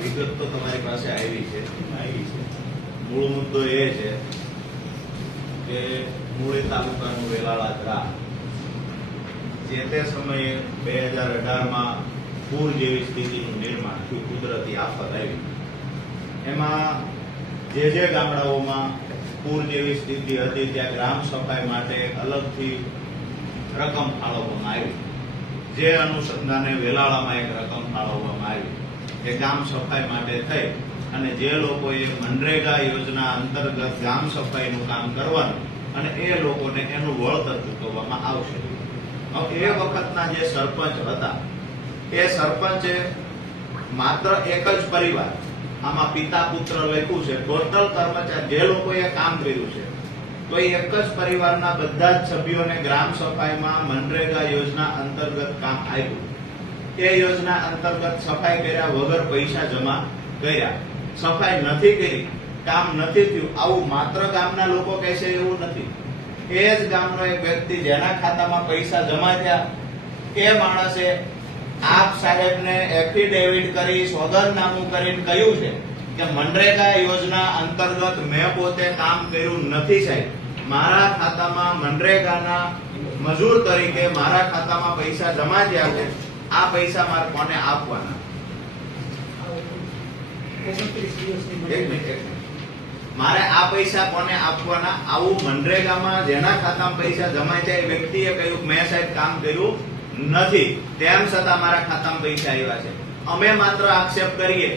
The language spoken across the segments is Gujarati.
વિગત તો તમારી પાસે આવી છે. મૂળ મુદ્દો એ છે કે મૂળી તાલુકાનું વેલાળા ગ્રામ જે તે સમયે 2018માં પૂર જેવી સ્થિતિનું નિર્માણ થયું, કુદરતી આફત આવી. એમાં જે ગામડાઓમાં પૂર જેવી સ્થિતિ હતી ત્યાં ગ્રામ સફાઈ માટે અલગથી રકમ ફાળવવામાં આવી. જે અનુસંધાને વેલાળામાં એક રકમ ફાળવવામાં આવી એ ગામ સફાઈ માટે થઈ અને જે લોકોએ મનરેગા યોજના અંતર્ગત ગામ સફાઈનું કામ કરવાનું અને એ લોકોને એનું વળતર ચૂકવવામાં આવશે. એ વખતના જે સરપંચ હતા એ સરપંચે માત્ર એક જ પરિવાર, આમાં પિતા પુત્ર લખ્યું છે, ટોટલ કર્મચારી જે લોકોએ કામ કર્યું છે તો એક જ પરિવારના બધા જ સભ્યોને ગ્રામ સફાઈમાં મનરેગા યોજના અંતર્ગત કામ આપ્યું. એ યોજના અંતર્ગત સફાઈ કર્યા વગર પૈસા જમા કર્યા, સફાઈ નથી કરી, કામ નથી થયું, આવું માત્ર ગામના લોકો કહે છે એવું નથી. એ જ ગામનો એક વ્યક્તિ જેના ખાતામાં પૈસા જમા થયા એ માણસે આપ સાહેબને એફિડેવિટ કરી સોગંદનામું કરીને કહ્યું છે કે મનરેગા યોજના અંતર્ગત મેં પોતે કામ કર્યું નથી સાહેબ, મારા ખાતામાં મનરેગાના મજૂર તરીકે મારા ખાતામાં પૈસા જમા થયા છે, આ પૈસા મારે કોને આપવાના? મારે આ પૈસા કોને આપવાના? આવું મનરેગામાં જેના ખાતામાં પૈસા જમા થયા એ વ્યક્તિએ કહ્યું મેં સાહેબ કામ કર્યું નથી, તેમ છતાં મારા ખાતામાં પૈસા આવ્યા છે. અમે માત્ર આક્ષેપ કરીએ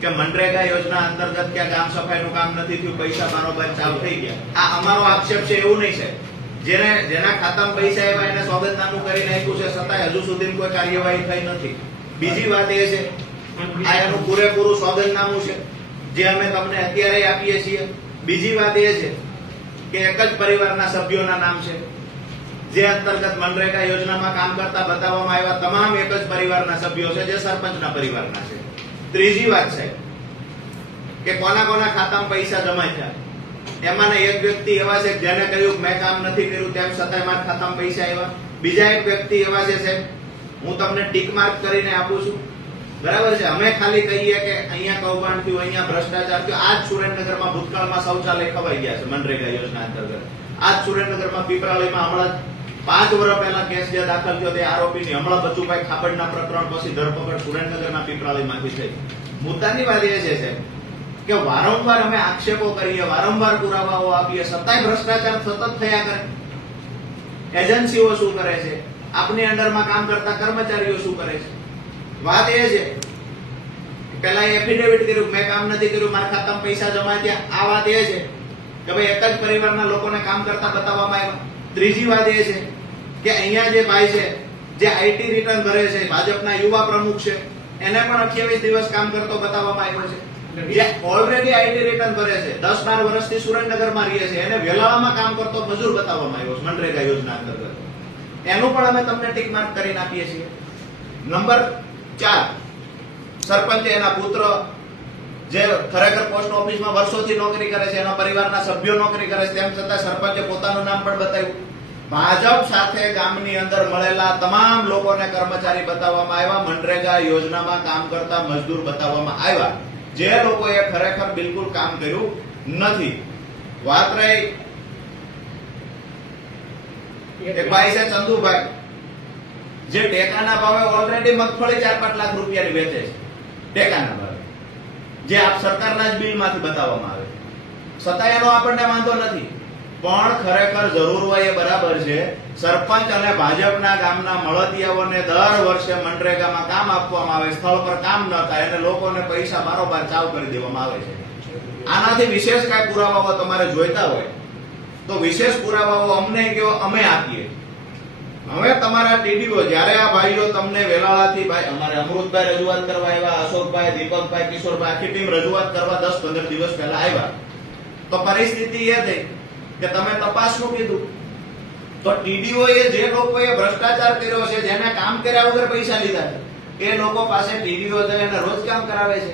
કે મનરેગા યોજના અંતર્ગત ક્યાં ગામ સફાઈનું કામ નથી થયું, પૈસા બારોબાર ચાલુ થઈ ગયા, આ અમારો આક્ષેપ છે એવું નહીં સાહેબ. જેના ખાતામાં પૈસા આવ્યા એને સોગંદનામું કરીને આપ્યું છે છતાંય હજુ સુધી કોઈ કાર્યવાહી થઈ નથી. બીજી વાત એ છે આ એનું પૂરેપૂરું સોગંદનામું છે જે અમે તમને અત્યારે આપીએ છીએ. બીજી વાત એ છે કે એક જ પરિવારના સભ્યોના નામ છે જે અંતર્ગત મનરેગા યોજનામાં કામ કરતા બતાવવામાં આવ્યા તમામ એક જ પરિવારના સભ્યો છે જે સરપંચના પરિવારના છે. ત્રીજી વાત છે કે કોના કોના ખાતામાં પૈસા જમા થયા એમાંના એક વ્યક્તિ એવા છે જેને કહ્યું મેં કામ નથી કર્યું તેમ છતાંય મારા ખાતામાં પૈસા આવ્યા. બીજા એક વ્યક્તિ એવા છે સાહેબ, હું તમને ટીક માર્ક કરીને આપું છું, બરાબર છે. અમે ખાલી કહીએ કે અહીંયા કૌભાંડ થયું, અહીંયા ભ્રષ્ટાચાર થયો. આજ સુરેન્દ્રનગરમાં ભૂતકાળમાં શૌચાલય ખવાઈ ગયા છે મનરેગા યોજના અંતર્ગત. આજ સુરેન્દ્રનગરમાં પીપરાળીમાં હમણાં 5 વર્ષ પહેલા કેસ જે દાખલ થયો તે આરોપીની હમણાં બચુભાઈ ખાબડના પ્રકરણ પછી ધરપકડ સુરેન્દ્રનગરના પીપરાળીમાંથી થઈ. મુદ્દાની વાત એ છે કે વારંવાર અમે આક્ષેપો કરીએ, વારંવાર પુરાવાઓ આપીએ, છતાંય ભ્રષ્ટાચાર સતત થયા કરે. એજન્સીઓ શું કરે છે, આપની અંડરમાં કામ કરતા કર્મચારીઓ શું કરે છે? વાત એ છે પેલા એફિડેવિટ કર્યું મેં કામ નથી કર્યું, મારા ખાતામાં પૈસા જમા થયા, આ વાત એ છે કે ભાઈ એક જ પરિવારના લોકોને કામ કરતા બતાવવામાં આવ્યા. ત્રીજી વાત એ છે કે અહીંયા જે ભાઈ છે જે આઈટી રિટર્ન ભરે છે, ભાજપના યુવા પ્રમુખ છે, એને પણ 28 દિવસ કામ કરતો બતાવવામાં આવ્યો છે. જે ઓલરેડી આઈટી રિટર્ન ભરે છે, 10-12 વર્ષથી સુરેન્દ્રનગરમાં રહે છે, એને વેલાળામાં કામ કરતો મજૂર બતાવવામાં આવ્યો છે મનરેગા યોજના અંતર્ગત. એનું પણ અમે તમને ટીક માર્ક કરીને આપીએ છીએ. નંબર 4, સરપંચે એના પુત્ર જે ખરેખર પોસ્ટ ઓફિસમાં વર્ષોથી નોકરી કરે છે, એના પરિવારના સભ્યો નોકરી કરે છે, તેમ છતાં સરપંચે પોતાનું નામ પણ બતાવ્યું. ભાજપ સાથે ગામની અંદર મળેલા તમામ લોકોને કર્મચારી બતાવવામાં આવ્યા, મનરેગા યોજનામાં કામ કરતા મજદૂર બતાવવામાં આવ્યા, જે લોકોએ ખરેખર બિલકુલ કામ કર્યું નથી. વાત રહી એક ભાઈ છે ચંદુભાઈ, જે ટેકાના ભાવે ઓલરેડી મગફળી 4-5 લાખ રૂપિયાની વેચે છે ટેકાના ભાવે, જે આપ સરકારના જ બિલમાંથી બતાવવામાં આવે, છતાં એનો આપણને વાંધો નથી. પણ ખરેખર જરૂર હોય એ બરાબર છે, સરપંચ અને ભાજપના ગામના મળતિયાઓને દર વર્ષે મનરેગામાં કામ આપવામાં આવે, સ્થળ પર કામ ન થાય અને લોકોને પૈસા બારોબાર ચાવ કરી દેવામાં આવે છે. આનાથી વિશેષ કાંઈ પુરાવાઓ તમારે જોઈતા હોય તો વિશેષ પુરાવાઓ અમને કહો, અમે આપીએ. હવે તમારા ટીડીઓ જ્યારે આ ભાઈઓ તમને વેલાળાથી ભાઈ અમારે અમૃતભાઈ રજૂઆત કરવા આવ્યા, અશોકભાઈ, દીપકભાઈ, કિશોરભાઈ, આખી ટીમ રજૂઆત કરવા 10-15 દિવસ પહેલા આવ્યા, તો પરિસ્થિતિ એ થઈ કે તમે તપાસનું કીધું તો ટીડીઓએ જે લોકોએ ભ્રષ્ટાચાર કર્યો છે, જેને કામ કર્યા વગર પૈસા લીધા છે, એ લોકો પાસે ટીડીઓ જઈને રોજ કામ કરાવે છે.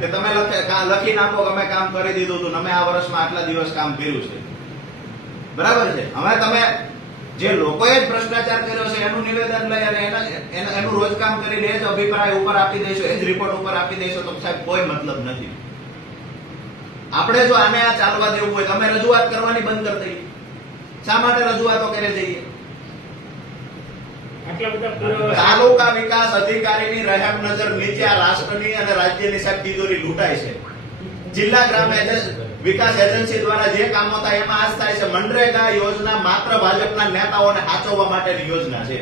કે તમે લખી નાખો કે અમે કામ કરી દીધું હતું, અમે આ વર્ષમાં આટલા દિવસ કામ કર્યું છે, બરાબર છે. હવે તમે જે લોકોએ જ ભ્રષ્ટાચાર કર્યો છે એનું નિવેદન લઈ અને એનું રોજકામ કરીને એ જ અભિપ્રાય ઉપર આપી દઈશું, એ જ રિપોર્ટ ઉપર આપી દઈશું તો સાહેબ કોઈ મતલબ નથી. આપણે જો આને આ ચાલવા દેવું હોય તો અમે રજૂઆત કરવાની બંધ કરી દઈએ. શા માટે રજૂઆતો કરે જઈએ? તાલુકા વિકાસ અધિકારીની રહેમ નજર નીચે આ રાષ્ટ્રની અને રાજ્યની સાહેબ તિજોરી લૂંટાય છે. જિલ્લા ગ્રામ વિકાસ એજન્સી દ્વારા જે કામો થાય એમાં આજ થાય છે. મનરેગા યોજના માત્ર ભાજપના નેતાઓને હાચવવા માટેની યોજના છે.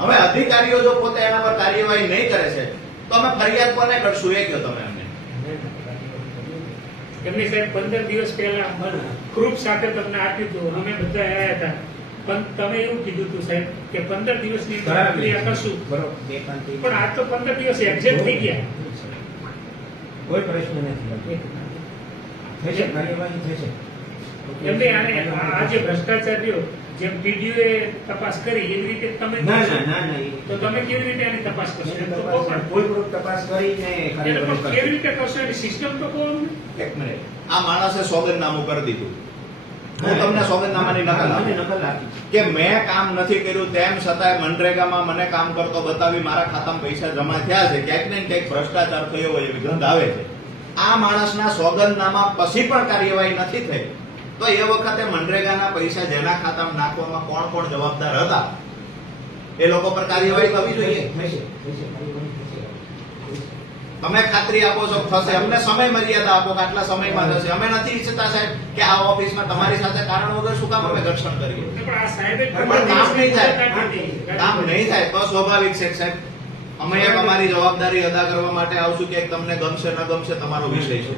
હવે અધિકારીઓ જો પોતે એના પર કાર્યવાહી નહીં કરે છે તો અમે ફરિયાદ કોને કરશું એ કહો તમે અમને. એમની સાહેબ 15 દિવસ પહેલા ગ્રુપ સાથે તમને આપ્યું હતું, અમે બધા આવ્યા હતા, પણ તમે એવું કીધું હતું સાહેબ કે 15 દિવસની પ્રક્રિયા કરશું, પણ આ તો 15 દિવસ એક્ઝેક્ટ થઈ ગયા. કોઈ પ્રશ્ન નથી, થશે કાર્યવાહી થશે. એમને આને આ જે ભ્રષ્ટાચાર રહ્યો જેમ ટીડીઓ એ તપાસ કરી એવી રીતે તમે ના તો તમે કેવી રીતે આની તપાસ કરશો? કોઈ ગ્રુપ તપાસ કરીને કેવી રીતે કરશો એની સિસ્ટમ તો કહો અમને. એક મિનિટ, આ માણસે સોગંદનામું કરી દીધું. હું તમને સોગંદનામાની નકલ આપું કે મેં કામ નથી કર્યું તેમ છતાંય મનરેગામાં મને કામ કરતો બતાવી મારા ખાતામાં પૈસા જમા થયા છે. ક્યાંક ને ક્યાંક ભ્રષ્ટાચાર થયો હોય એવી ગંધ આવે છે. આ માણસના સોગંદનામા પછી પણ કાર્યવાહી નથી થઈ તો એ વખતે મનરેગાના પૈસા જેના ખાતામાં નાખવામાં કોણ કોણ જવાબદાર હતા એ લોકો પર કાર્યવાહી થવી જોઈએ. તમે ખાતરી આપો છો થશે, અમને સમય મર્યાદા આપો કે આટલા સમયમાં થશે. અમે નથી ઈચ્છતા સાહેબ કે આ ઓફિસમાં તમારી સાથે કારણ વગર શું કામ અમે ઘર્ષણ કરીએ. પણ આ સાહેબે પણ કામ નહીં થાય, કામ નહીં થાય તો સ્વાભાવિક છે સાહેબ. અમે એક અમારી જવાબદારી અદા કરવા માટે આવશું કે તમને ગમશે ન ગમશે તમારો વિષય છે,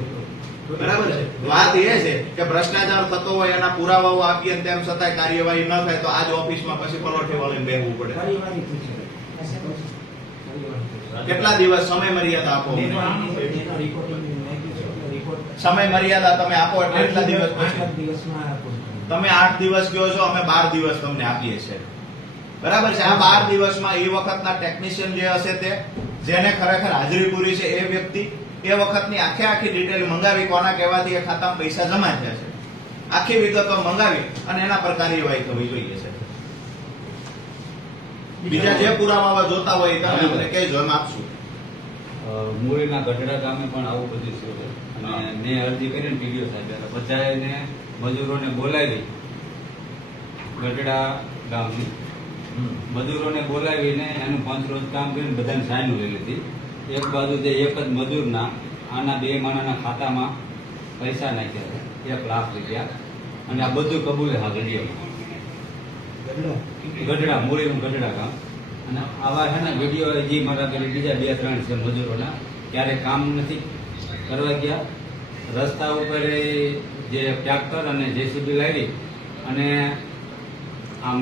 બરાબર છે. વાત એ છે કે ભ્રષ્ટાચાર થતો હોય એના પુરાવાઓ આપીએ તેમ છતાંય કાર્યવાહી ન થાય તો આજ ઓફિસમાં પછી પલોઠી વાળીને બેહવું પડે. કેટલા દિવસ સમય મર્યાદા આપો? સમય મર્યાદા તમે આપો એટલે કેટલા દિવસ પછી? તમે 8 દિવસ કહો છો, અમે 12 દિવસ તમને આપીએ છીએ, બરાબર છે. આ 12 દિવસમાં એ વખતના ટેકનિશિયન જે હશે તે જેને ખરેખર હાજરી પૂરી છે એ વ્યક્તિ એ વખતની આખી ડિટેલ મંગાવી કોના કહેવાથી એ ખાતામાં પૈસા જમા થયા છે આખી વિગતો મંગાવી અને એના પર કાર્યવાહી થવી જોઈએ છે. બીજા જે પુરાવા જોતા હોય તમે અમને કહેજો, એમ આપશું. મૂળીના ગઢડા ગામે પણ આવું બધું છે અને મેં અરજી કરીને ટીડીઓ સાહેબ બધાને મજૂરોને બોલાવી ગઢડા ગામની મજૂરોને બોલાવીને એનું 5 રોજ કામ કરીને બધાને સાઈન લઈ લીધી. એક બાજુ જે એક જ મજૂરના આના 2 મહિનાના ખાતામાં પૈસા નાખ્યા છે 1 લાખ રૂપિયા અને આ બધું કબૂલે હા ગઢડા મૂળીનું ગઢડા ગામ. અને આવા છે ને વિડીયો હજી મારા પેલી બીજા 2-3 છે મજૂરોના ક્યારે કામ નથી કરવા ગયા. રસ્તા ઉપર જે ટ્રેક્ટર અને જેસીબી લાવી અને આમ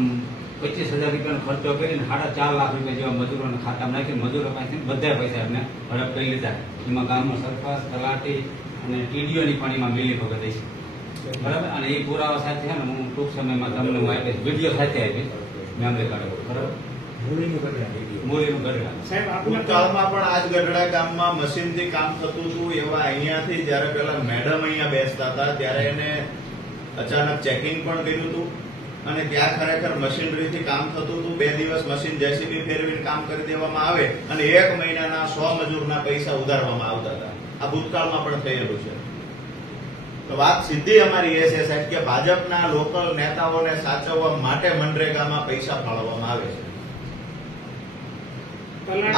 25,000 રૂપિયાનો ખર્ચો કરીને 4.5 લાખ રૂપિયા જેવા મજૂરોના ખાતામાં નાખી મજૂરો પાસેથી બધા પૈસા એમને હડપ કરી લીધા. એમાં ગામનો સરપંચ, તલાટી અને ટીડીઓની પણ એમાં મિલી ભગત છે, બરાબર. અને એ પુરાવા સાથે છે ને હું ટૂંક સમયમાં તમને હું આપીશ, વિડીયો સાથે આપીશ મેમરી કાર્ડ, બરાબર. મૂળીનું ગઢડા સાહેબ ભૂતકાળમાં પણ આજ ગઢડા ગામમાં મશીનથી કામ થતું હતું. એવા અહીંયાથી જયારે પેલા મેડમ અહીંયા બેસતા હતા ત્યારે એને અચાનક ચેકિંગ પણ કર્યું હતું અને ત્યાં ખરેખર મશીનરીથી કામ થતું હતું. 2 દિવસ મશીન જેસીબી ફેરવીને કામ કરી દેવામાં આવે અને 1 મહિનાના 100 મજૂરના પૈસા ઉધારવામાં આવતા હતા. આ ભૂતકાળમાં પણ થયેલું છે. તો વાત સીધી અમારી એ છે સાહેબ કે ભાજપના લોકલ નેતાઓને સાચવવા માટે મનરેગામાં પૈસા ફાળવવામાં આવે છે.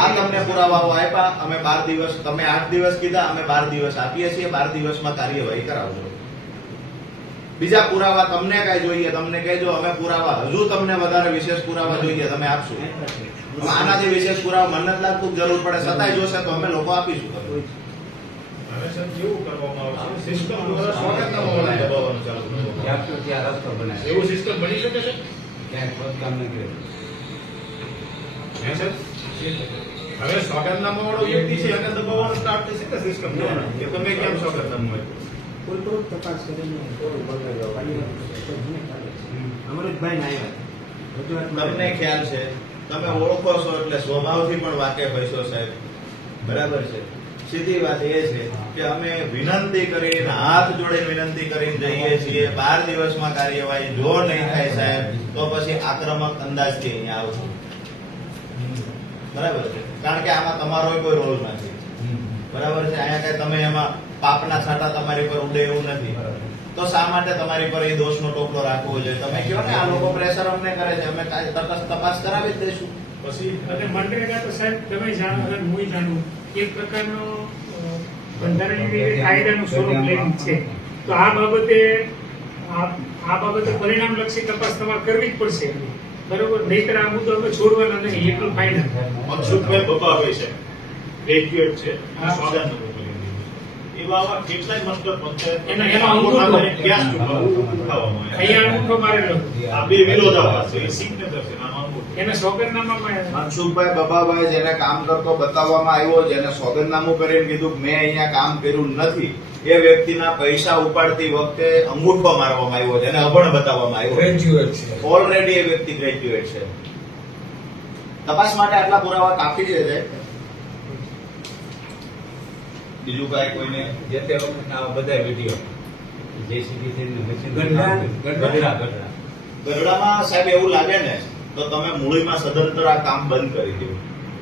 આ તમને પુરાવાઓ આપ્યા, અમે 12 દિવસ, તમે 8 દિવસ કીધા, અમે 12 દિવસ આપીએ છીએ. 12 દિવસમાં કાર્યવાહી કરાવજો. બીજા પુરાવા તમને કઈ જોઈએ તમને કહેજો, અમે પુરાવા હજુ તમને વધારે વિશેષ પુરાવા જોઈએ તમે આપશું. આનાથી વિશેષ પુરાવા મને નથી લાગતું જરૂર પડે, છતાંય જોશે તો અમે લોકો આપીશું. કેવું કરવામાં આવશે? સિસ્ટમ દ્વારા સોગંદનામાઓને દબાવવાનું ચાલુ કરવાનું. ત્યાં રસ્તો બનાવે એવું સિસ્ટમ બની શકે છે? ક્યાંક ખોદકામ ન કરે. હે સર? હવે સોગંદનામાવાળો વ્યક્તિ છે એને દબાવવાનું સ્ટાર્ટ થશે કે સિસ્ટમ દ્વારા? એ તમે કેમ સોગંદનામું આપ્યું? કોઈ ગ્રુપ તપાસ કરીને અમૃતભાઈ આવ્યા. તમને ખ્યાલ છે, તમે ઓળખો છો એટલે સ્વભાવથી પણ વાકેફ હશો સાહેબ, બરાબર છે. સીધી વાત એ છે કે અમે વિનંતી કરીને હાથ જોડીને વિનંતી કરીને જઈએ છીએ 12 દિવસમાં કાર્યવાહી જો નહીં થાય સાહેબ તો પછી આક્રમક અંદાજથી અહીંયા આવશું. બરાબર છે, કારણ કે આમાં તમારો કોઈ રોલ નથી. બરાબર છે, અહીંયા કઈ તમે એમાં પાપના છાંટા તમારી પર ઉડે એવું નથી. તો શા માટે તમારી પર એ દોષનો ટોપલો રાખવો જોઈએ? તમે કહો ને આ લોકો પ્રેશર અમને કરે છે, અમે કાંઈ તટસ્થ તપાસ કરાવી જ દઈશું. પછી અને મનરેગા તો સાહેબ તમે જાણો અને હું જાણું એક પ્રકારનો બંધારણીય કાયદાનું સ્વરૂપ લઈને છે. તો આ બાબતે પરિણામલક્ષી તપાસ તમારે કરવી જ પડશે. બરોબર, નહીતર આ મુદ્દો અમે છોડવાના નહીં, એટલું ફાઇનલ. મનસુખભાઈ બબાભાઈ છે, ગ્રેજ્યુએટ છે, હા. સોગંદ નંબર બોલી. એવા આવા કેટલાય મસ્ટર પંચાયત એના અંગૂઠો. ક્યાં ઉઠાવવામાં આવ્યા? અહીંયા અંગૂઠો મારેલો આ બે વિરોધાભાસ છે, એ સિગ્નેચર છે, આનો અંગૂઠો. એને સોગંદનામામાં મનસુખભાઈ બબાભાઈ જેને કામ કરતો બતાવવામાં આવ્યો, જેને સોગંદનામું કરીને કીધું કે મેં અહીંયા કામ કર્યું નથી, એ વ્યક્તિના પૈસા ઉપાડતી વખતે અંગૂઠો મારવામાં આવ્યો, જેને અભણ બતાવવામાં આવ્યો. ગ્રેજ્યુએટ છે. ઓલરેડી એ વ્યક્તિ ગ્રેજ્યુએટ છે. તપાસ માટે આટલા પુરાવા કાફી છે. બીજું કાંઈ કોઈને જે તે વખતના આવા બધા વિડીયો JCB થી મશીન ગઢડા. ગરડામાં સાહેબ એવું લાગે ને તો તમે મૂળીમાં સદંતર આ કામ બંધ કરી દો.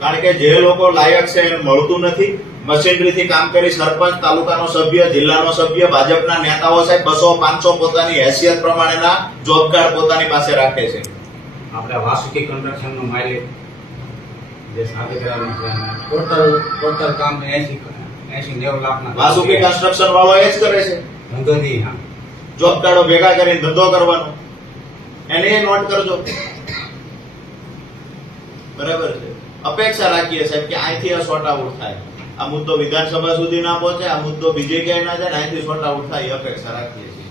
કારણ કે જે લોકો લાયક છે એને મળતું નથી. મશીનરીથી કામ કરી સરપંચ, તાલુકાનો સભ્ય, જિલ્લાનો સભ્ય, ભાજપના નેતાઓ સાહેબ 200-500 પોતાની હેસિયત પ્રમાણેના જોબ કાર્ડ પોતાની પાસે રાખે છે. આપણે વાસુકી કન્સ્ટ્રક્શનનો માલિક જે સાબિત કરવાનું છે, ટોટલ કામ 80-90 લાખના વાસુકી કન્સ્ટ્રક્શન વાળો એ જ કરે છે. ધંધોથી હા. જોબ કાર્ડો ભેગા કરીને ધંધો કરવાનો. એને એ નોટ કરજો. બરાબર છે. અપેક્ષા રાખીએ સાહેબ કે અહીંથી આ સોર્ટ આઉટ થાય. આ મુદ્દો વિધાનસભા સુધી ના પહોંચે, આ મુદ્દો બીજે ક્યાંય ના જાય, અહીંથી સોર્ટ આઉટ થાય એ અપેક્ષા રાખીએ છીએ.